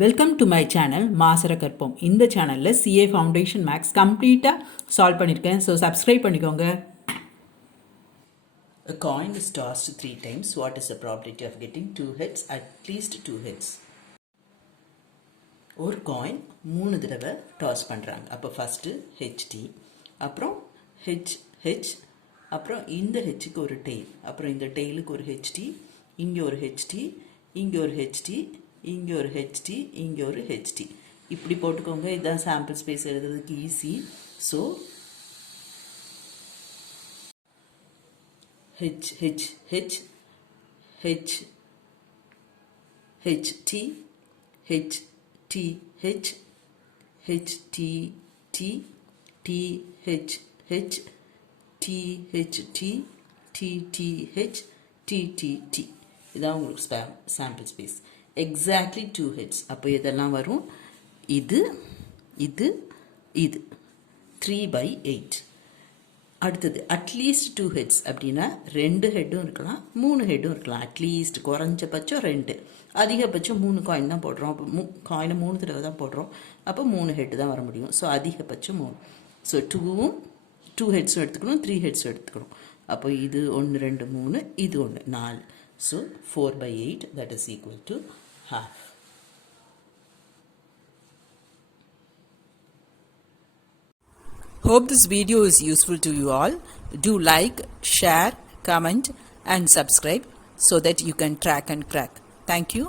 Welcome to my channel மாசரகற்போம். இந்த சேனலில் CA ஃபவுண்டேஷன் மேக்ஸ் கம்ப்ளீட்டாக சால்வ் பண்ணியிருக்கேன். ஸோ சப்ஸ்கிரைப் பண்ணிக்கோங்க. A coin is tossed 3 times. What is the probability of getting 2 heads? At least 2 heads. ஒரு coin 3 தடவை toss பண்ணுறாங்க. அப்போ ஃபஸ்ட்டு HT, அப்புறம் HH, அப்புறம் இந்த ஹெச்சுக்கு ஒரு டெய்ல், அப்புறம் இந்த டெய்லுக்கு ஒரு HT, இங்கே ஒரு HT, இங்கே ஒரு HT, இங்கே ஒரு HT, இங்கே ஒரு HT. இப்படி போட்டுக்கோங்க. இதுதான் சாம்பிள் ஸ்பேஸ் எழுதுறதுக்கு easy. So H H H H H T H T H H T T T H H T H T T T H T T T. இதான் உங்களுக்கு சாம்பிள் ஸ்பேஸ். Exactly 2 heads. அப்போ இதெல்லாம் வரும். இது இது இது 3/8. அடுத்தது அட்லீஸ்ட் 2 ஹெட்ஸ் அப்படின்னா 2 ஹெட்டும் இருக்கலாம், 3 ஹெட்டும் இருக்கலாம். அட்லீஸ்ட் குறைஞ்சபட்சம் 2, அதிகபட்சம் 3 காயின் தான் போடுறோம். அப்போ காயினை 3 தடவை தான் போடுறோம். அப்போ 3 ஹெட்டு தான் வர முடியும். ஸோ அதிகபட்சம் 3. ஸோ 2 ஹெட்ஸும் எடுத்துக்கணும், 3 ஹெட்ஸும் எடுத்துக்கணும். அப்போ இது 1 2 3, இது 1 4. So 4/8, that is equal to half. Hope this video is useful to you all. Do like, share, comment and subscribe so that you can track and crack. Thank you.